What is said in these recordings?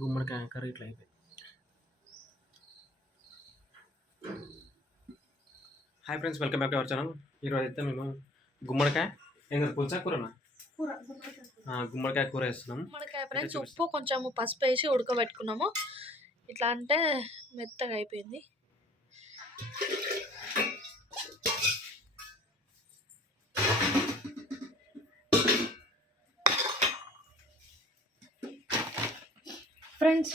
గుమ్మడికాయ కర్రీ ఇట్లా అయిపోయింది. Hi friends welcome back to our channel ఈరోజు అయితే మేము గుమ్మడికాయ ఏం కదా పులుసా కూరనా? గుమ్మడికాయ కూర వేస్తున్నాం గుమ్మడికాయ ఫ్రెండ్స్. ఉప్పు కొంచెం పసుపు వేసి ఉడకబెట్టుకున్నాము. ఇట్లా అంటే మెత్తగా అయిపోయింది. ఫ్రెండ్స్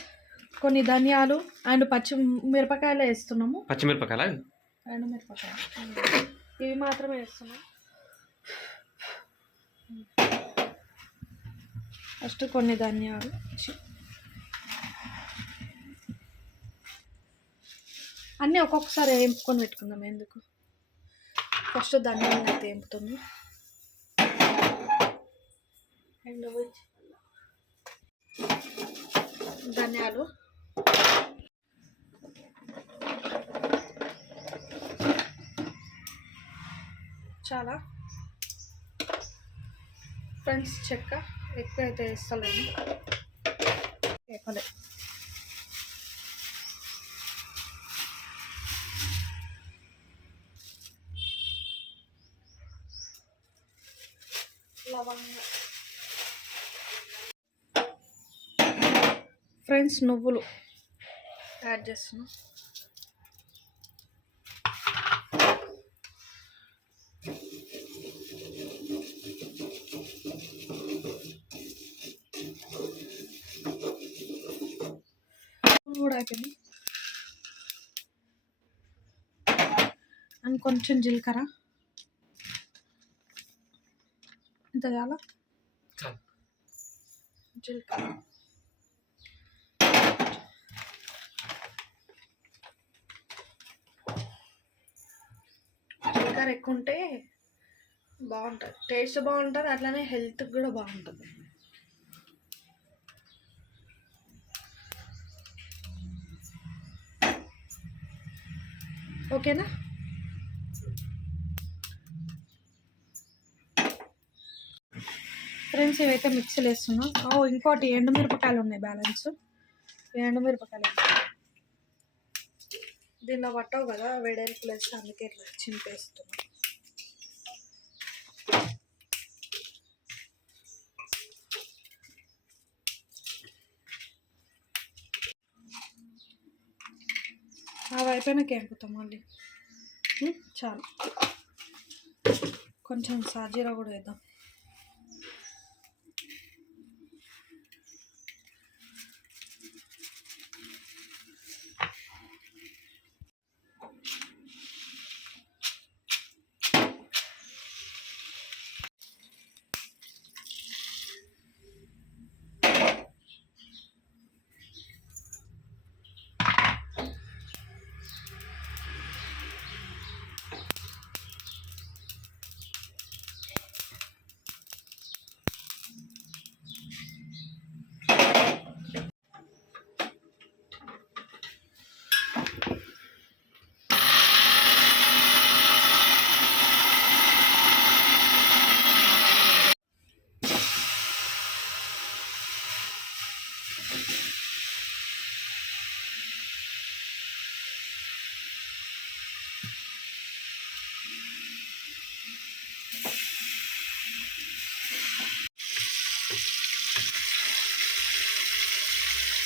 కొన్ని ధనియాలు అండ్ పచ్చి మిరపకాయలు వేస్తున్నాము. పచ్చిమిరపకాయల? రెండు మిరపకాయలు ఇవి మాత్రమే వేస్తున్నాం. ఫస్ట్ కొన్ని ధనియాలు. అన్నీ ఒక్కొక్కసారి వేపుకొని పెట్టుకుందాం ఎందుకు? ఫస్ట్ ధనియాలు అయితే వేపుతుంది అండ్ ధనియాలు. చాలా. ఫ్రెండ్స్ చెక్క ఎక్కువ అయితే వేస్తలేము ఎక్కువలే లవంగ. ఫ్రెండ్స్ నువ్వులు. యాడ్ చేస్తున్నాం. కూడా అయిపోయింది. అండ్ కొంచెం జీలకర్ర. ఇంత చాలా. జీలకర్ర. జీలకర్ర ఎక్కువ ఉంటే బాగుంటుంది. టేస్ట్ బాగుంటుంది అట్లానే హెల్త్కి కూడా బాగుంటుంది. ఓకేనా? ఫ్రెండ్స్ ఇవైతే మిక్సీలు వేస్తున్నాం ఓ ఇంకోటి ఎండుమిరపకాయలు ఉన్నాయి బ్యాలెన్స్ ఎండుమిరపకాయలు దీనిలో పట్టవు కదా వెడల్పులు వేస్తే అందుకే ఇట్లా చింపేస్తున్నాం. అవి అయిపోయినాక ఎంపుతాం మళ్ళీ. చాలు. కొంచెం సాజీరా కూడా వేద్దాం.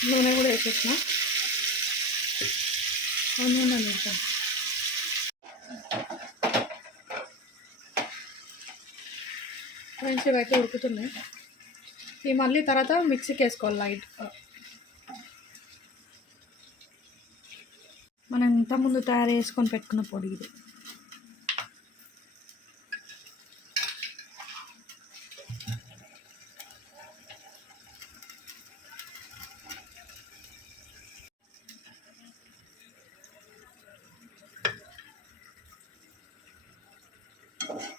నూనె కూడా వేసేసిన. నూనె వేసాను. ఫ్రెండ్స్ అయితే ఉడుకుతున్నాయి. ఇవి మళ్ళీ తర్వాత మిక్సీకి వేసుకోవాలి లైట్. మనం ఇంతకుముందు తయారు చేసుకొని పెట్టుకున్న పొడి ఇది Thank you.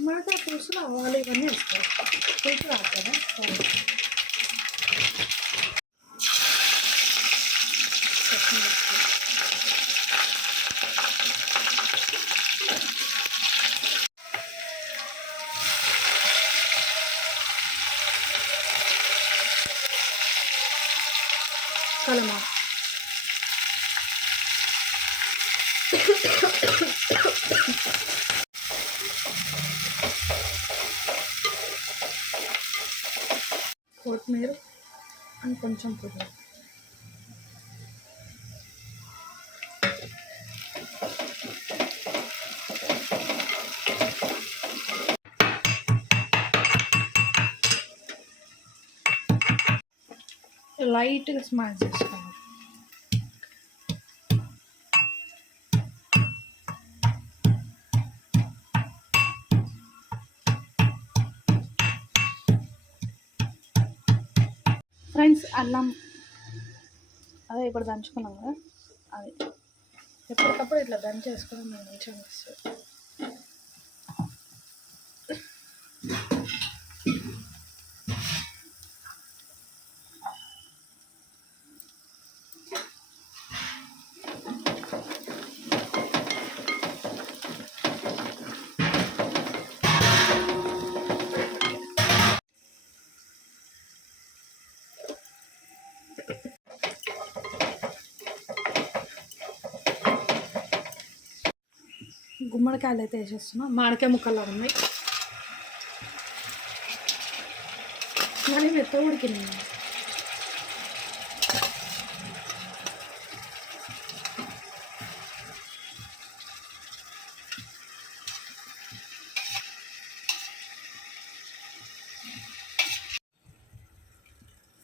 గుమ్మడికాయ పులుసులు ఆవాలు ఇవన్నీ వేస్తారు పులుసు రాదు కదా కొత్తిమీర అండ్ కొంచెం పుదీనా. లైట్గా స్మాష్ చేసుకోండి అన్నం. అదే ఇప్పుడు దంచుకున్నాం కదా. అది. ఎప్పటికప్పుడు ఇట్లా దంచేసుకోవడం మంచిగా వస్తుంది గుమ్మడికాయలు అయితే వేసేస్తున్నా. మామిడికాయ ముక్కల్లో ఉన్నాయి మళ్ళీ మెత్త ఉడికినాయి?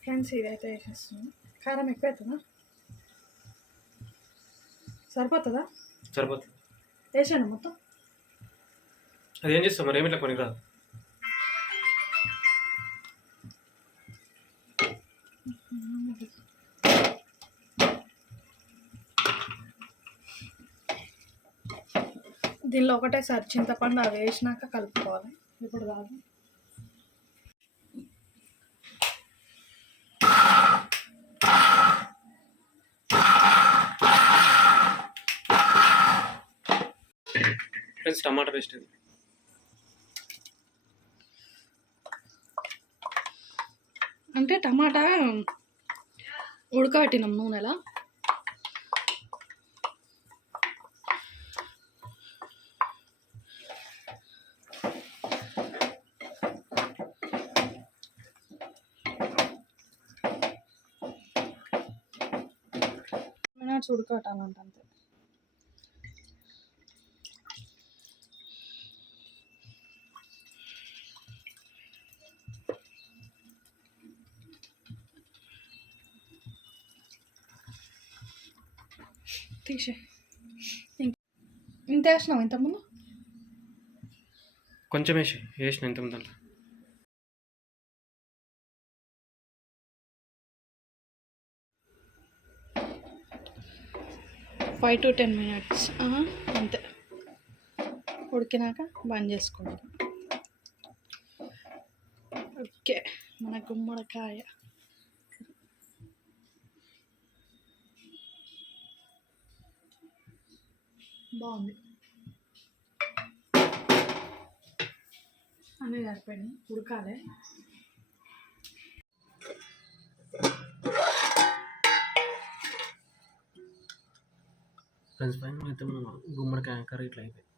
ఫ్రెండ్స్ ఇదైతే వేసేస్తున్నాం. కారం ఎక్కువ అవుతుందా సరిపోతుందా? సరిపోతుంది. వేసాను మొత్తం. అది చేస్తాం మరి? ఏమి ఇట్లా కొన్ని రాదు దీనిలో ఒకటేసారి చింతపండు అవి వేసినాక కలుపుకోవాలి. ఇప్పుడు కాదు. ఫ్రెండ్స్ టమాటా పేస్ట్ ఇది అంటే టమాటా ఉడకబెట్టినాం నూనెలా. మినిట్స్ ఉడకబెట్టాలంట తీసే ఇంత వేసినావు ఇంతకుముందు కొంచెం వేసి వేసిన ఇంత దాంట్లో ఫైవ్ టు టెన్ మినిట్స్ అంతే. ఉడికినాక బంద్ చేసుకోండి ఓకే మన గుమ్మడికాయ. బాగుంది. అన్నీ సరిపోయినాయి. ఉడకాలి. ఫ్రెండ్స్ పైన అయితే మనం గుమ్మడికాయ కర్రీ ఇట్లా అయిపోయింది.